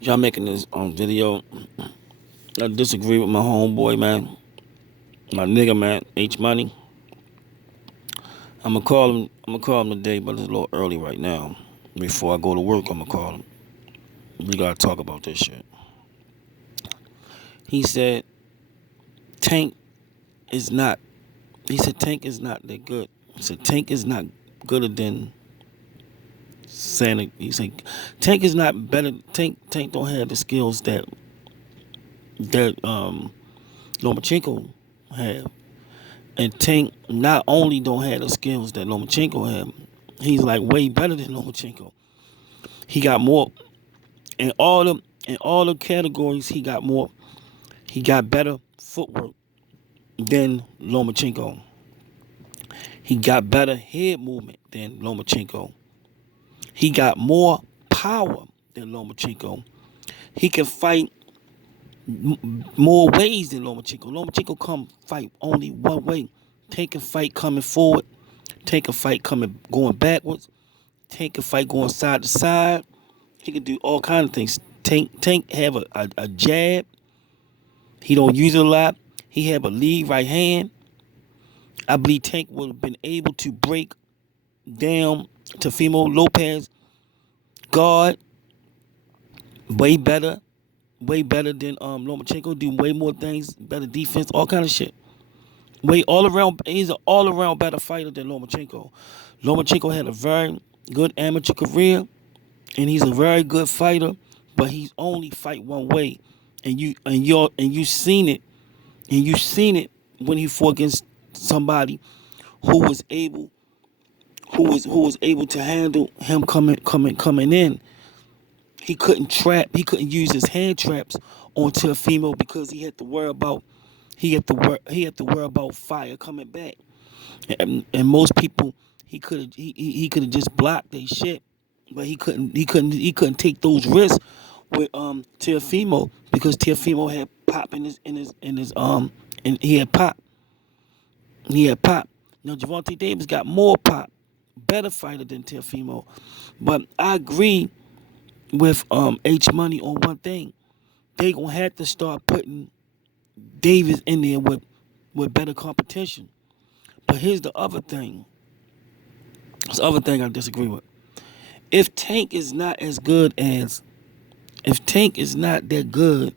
Y'all making this video. I disagree with my homeboy, man. My nigga, man. H Money. I'm gonna call him. I'm gonna call him today, but it's a little early right now. Before I go to work, I'm gonna call him. We gotta talk about this shit. He said Tank is not. He said Tank is not that good. He said Tank is not gooder than Santa. He said Tank is not better. Tank don't have the skills that Lomachenko have. And Tank not only don't have the skills that Lomachenko have, he's like way better than Lomachenko. He got more in all the categories. He got more. He got better footwork than Lomachenko. He got better head movement than Lomachenko. He got more power than Lomachenko. He can fight more ways than Lomachenko. Lomachenko come fight only one way. Tank can fight coming forward. Tank can fight going backwards. Tank can fight going side to side. He can do all kinds of things. Tank have a jab. He don't use it a lot. He have a lead right hand. I believe Tank would have been able to break down Teofimo Lopez guard way better than Lomachenko. Do way more things, better defense, all kind of shit. Way all around. He's an all around better fighter than Lomachenko. Lomachenko had a very good amateur career, and he's a very good fighter, but he's only fight one way. And you seen it, and you seen it when he fought against somebody who was able who was able to handle him coming in. He couldn't use his hand traps on Teofimo because he had to worry about fire coming back. And most people he could have just blocked their shit, but he couldn't take those risks with Teofimo because Teofimo had pop in his and he had pop. Now Javante Davis got more pop, better fighter than Teofimo, but I agree with H Money on one thing. They gonna have to start putting Davis in there with better competition. But here's the other thing. This other thing I disagree with. If Tank is not as good as, if Tank is not that good,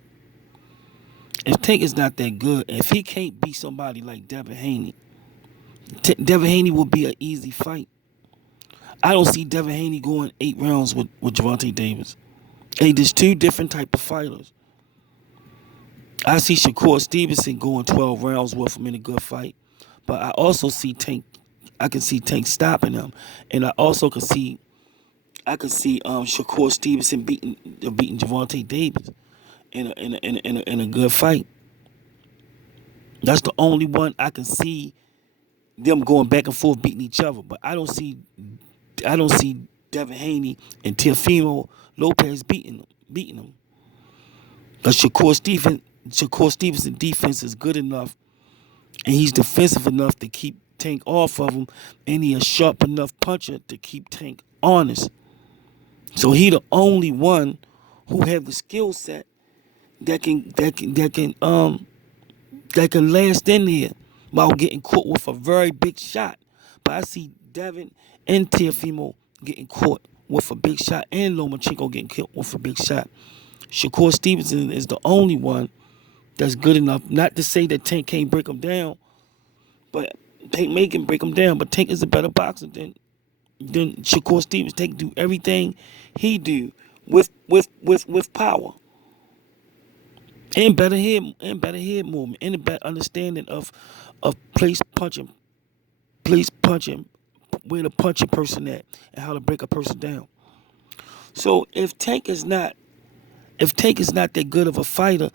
if Tank is not that good, if he can't beat somebody like Devin Haney, Devin Haney will be an easy fight. I don't see Devin Haney going 8 rounds with Javante Davis. Hey, there's two different type of fighters. I see Shakur Stevenson going 12 rounds with him in a good fight, but I also see Tank. I can see Tank stopping him, and I could see Shakur Stevenson beating Javante Davis in a good fight. That's the only one I can see them going back and forth beating each other. But I don't see Devin Haney and Teofimo Lopez beating them. But Shakur Stevenson defense is good enough, and he's defensive enough to keep Tank off of him, and he a sharp enough puncher to keep Tank honest. So he the only one who have the skill set that can last in there while getting caught with a very big shot. But I see Devin and Teofimo getting caught with a big shot, and Lomachenko getting killed with a big shot. Shakur Stevenson is the only one that's good enough. Not to say that Tank can't break him down, but Tank may can break him down. But Tank is a better boxer than Shakur Stevens. Tank do everything he do with power and better head movement and a better understanding of place punching, where to punch a person at, and how to break a person down. So if Tank is not that good of a fighter,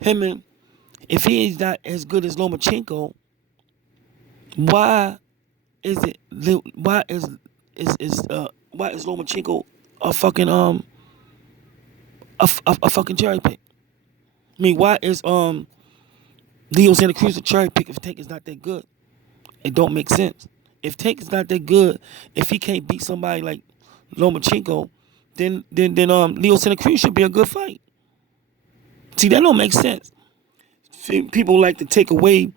if he is not as good as Lomachenko, why is it? Why is Lomachenko a fucking a fucking cherry pick? I mean, why is Leo Santa Cruz a cherry pick if Tank is not that good? It don't make sense. If Tank is not that good, if he can't beat somebody like Lomachenko, then Leo Santa Cruz should be a good fight. See, that don't make sense. People like to take away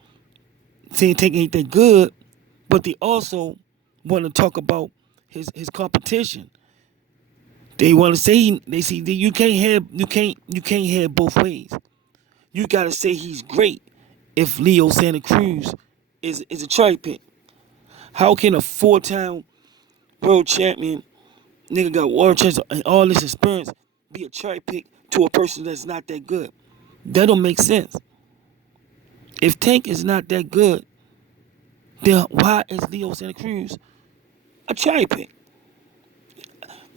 saying Tank ain't that good, but they also want to talk about his competition. They want to say they see that you can't have both ways. You gotta say he's great if Leo Santa Cruz is a cherry pick. How can a 4-time world champion nigga got world champions and all this experience be a cherry pick to a person that's not that good? That don't make sense. If Tank is not that good, then why is Leo Santa Cruz a cherry pick?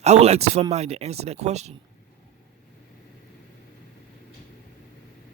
I would like somebody to answer that question.